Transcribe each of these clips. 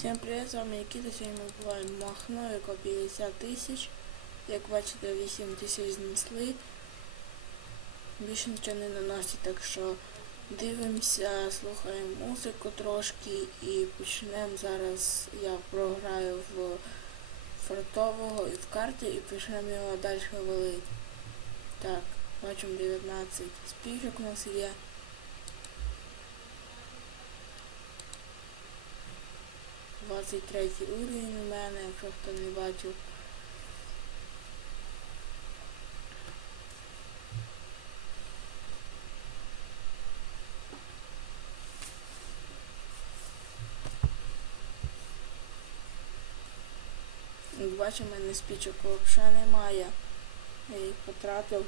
Всем привет, з вами Никита. Сьогодні ми буваємо Махно, яко 50 тисяч. Як бачите, 8 тисяч знесли. Більше нічого не наносить, так що дивимося, слухаємо музику трошки і почнемо. Зараз я програю в фронтового і в карті і почнемо його далі валити. Так, бачимо 19 спічок у нас є. Двадцять третій уровень у мене, якщо хто не бачив. Бачимо, в мене спічок взагалі немає. Я їх потратив.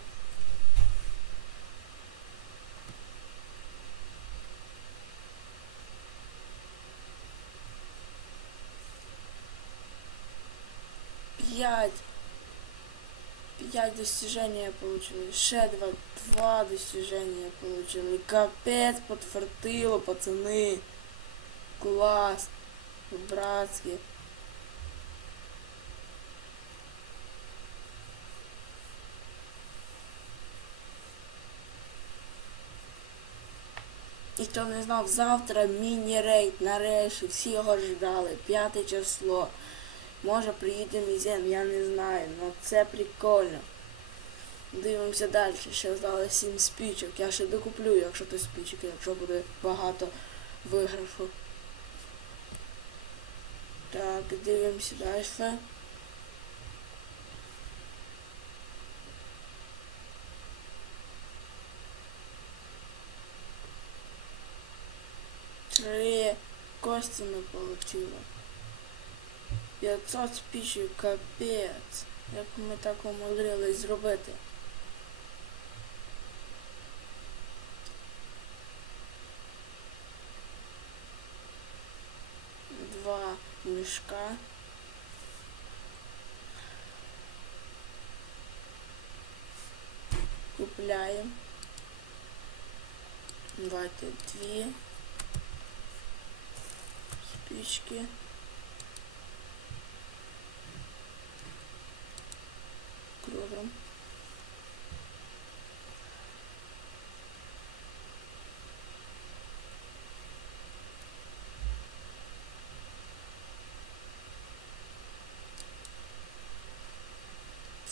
П'ять. П'ять достижения получили. Ще два. Два достижения получили. Капець подфартило, пацани. Клас. Братські. І хто не знав, завтра міні-рейд нарешті, всі його ждали, п'яте число. Може приїде мізен, я не знаю, але це прикольно. Дивимося далі, ще здалося 7 спічок. Я ще докуплю, якщо то спічок, якщо буде багато виграшу. Так, дивимося далі. Три кості ми получили. 500 спічів, капець. Як ми так умудрились зробити? Два мішка. Купляємо. Давайте дві спички. Кругом.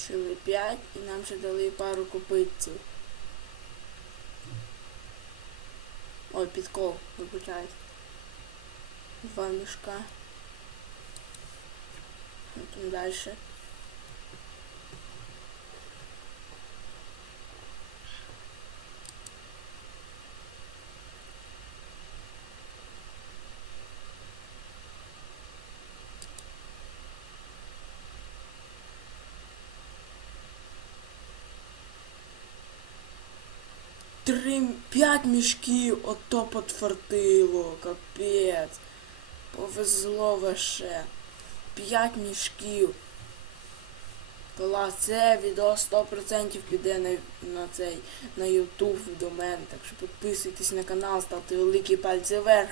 Шили 5 і нам ще дали пару копитців. Ой, підков, вибачаюсь. Два мешка. Потом дальше. Три, п'ять мішків, ото подфартило, капець. Повезло ваше. П'ять мішків. Клас, це відео 100% піде на, на цей на YouTube до мене. Так що підписуйтесь на канал, ставте великі пальці вверх.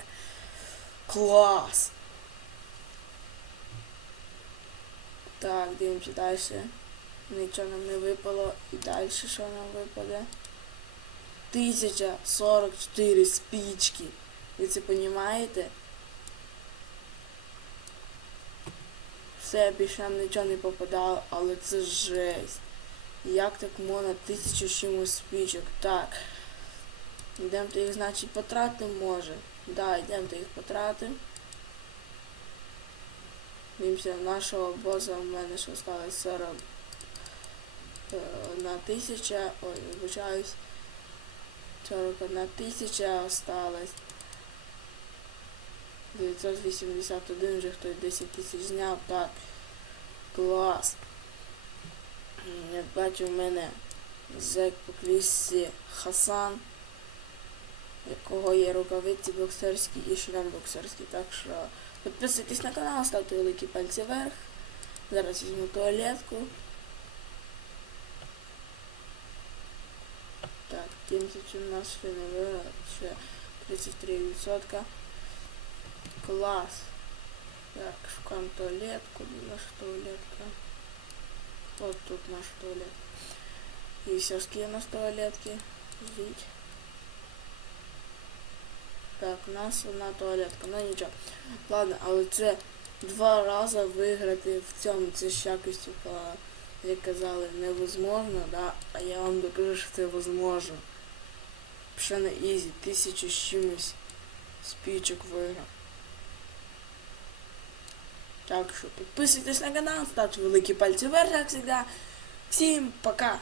Клас! Так, дивимося далі. Нічого нам не випало. І далі що нам випаде? 1044 спички. Ви це розумієте? Все, більше нам нічого не попадало, але це жесть. Як так можна тисячу чимось спічок? Так. Йдемо їх, значить, потратимо може. Да, йдемо їх потратимо. Дивимося, нашого боза в мене ще осталось 40 е, на тисяча. Ой, вибачаюсь. 41 тисяча осталось. 981 вже хтось 10 тисяч зняв. Так. Клас. Як бачу, в мене зек по клісі Хасан, якого є рукавиці боксерські і шлем боксерський. Так що підписуйтесь на канал, ставте великі пальці вверх. Зараз візьму туалетку. 70 у нас ще не ще 33%. Клас. Так, шукаємо туалетку, наша туалетка. Вот тут наш туалет. И сёрские у нас туалетки. Ждите. Так, у нас одна туалетка, ну нічого. Ладно, але це два рази виграти в цьому. Це ж якось, типа, як казали, невозможно, да? А я вам докажу, що це возможно. Ще на ізі, тисячу з чимось спічок виграв. Так що підписуйтесь на канал, ставте великі пальці вверх, як завжди. Всім пока!